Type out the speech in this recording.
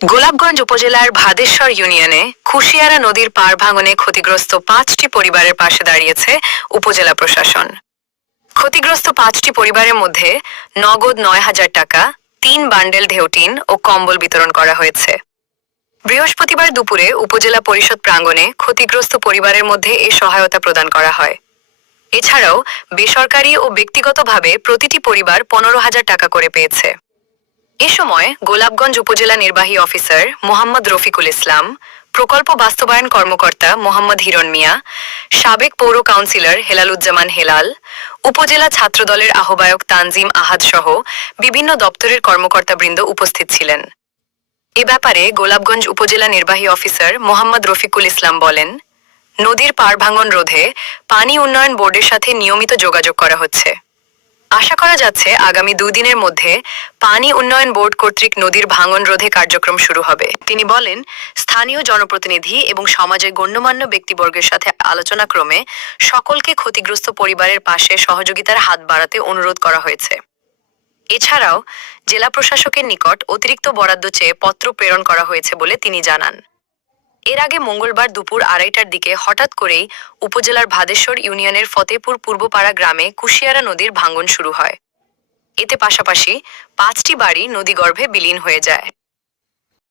গোলাপগঞ্জ উপজেলার ভাদেশ্বর ইউনিয়নে কুশিয়ারা নদীর পাড় ভাঙনে ক্ষতিগ্রস্ত 5টি পরিবারের পাশে দাঁড়িয়েছে উপজেলা প্রশাসন। ক্ষতিগ্রস্ত 5টি পরিবারের মধ্যে নগদ 9,000 টাকা, 3 বান্ডেল ঢেউটিন ও কম্বল বিতরণ করা হয়েছে। বৃহস্পতিবার দুপুরে উপজেলা পরিষদ প্রাঙ্গণে ক্ষতিগ্রস্ত পরিবারের মধ্যে এ সহায়তা প্রদান করা হয়। এছাড়াও বেসরকারি ও ব্যক্তিগতভাবে প্রতিটি পরিবার 15,000 টাকা করে পেয়েছে। এ সময় গোলাপগঞ্জ উপজেলা নির্বাহী অফিসার মোহাম্মদ রফিকুল ইসলাম, প্রকল্প বাস্তবায়ন কর্মকর্তা মোহাম্মদ হিরণ মিয়া, সাবেক পৌর কাউন্সিলর হেলালুজ্জামান হেলাল, উপজেলা ছাত্রদলের আহ্বায়ক তানজিম আহাদ সহ বিভিন্ন দপ্তরের কর্মকর্তাবৃন্দ উপস্থিত ছিলেন। এ ব্যাপারে গোলাপগঞ্জ উপজেলা নির্বাহী অফিসার মোহাম্মদ রফিকুল ইসলাম বলেন, নদীর পাড় ভাঙন রোধে পানি উন্নয়ন বোর্ডের সাথে নিয়মিত যোগাযোগ করা হচ্ছে। আশা করা যাচ্ছে আগামী 2 দিনের মধ্যে পানি উন্নয়ন বোর্ড কর্তৃক নদীর ভাঙন রোধে কার্যক্রম শুরু হবে। তিনি বলেন, স্থানীয় জনপ্রতিনিধি এবং সমাজের গণ্যমান্য ব্যক্তিবর্গের সাথে আলোচনাক্রমে সকলকে ক্ষতিগ্রস্ত পরিবারের পাশে সহযোগিতার হাত বাড়াতে অনুরোধ করা হয়েছে। এছাড়াও জেলা প্রশাসকের নিকট অতিরিক্ত বরাদ্দ চেয়ে পত্র প্রেরণ করা হয়েছে বলে তিনি জানান। এর আগে মঙ্গলবার দুপুর 2:30টার দিকে হঠাৎ করেই উপজেলার ভাদেশ্বর ইউনিয়নের ফতেপুর পূর্বপাড়া গ্রামে কুশিয়ারা নদীর ভাঙন শুরু হয়। এতে পাশাপাশি 5টি বাড়ি নদীগর্ভে বিলীন হয়ে যায়।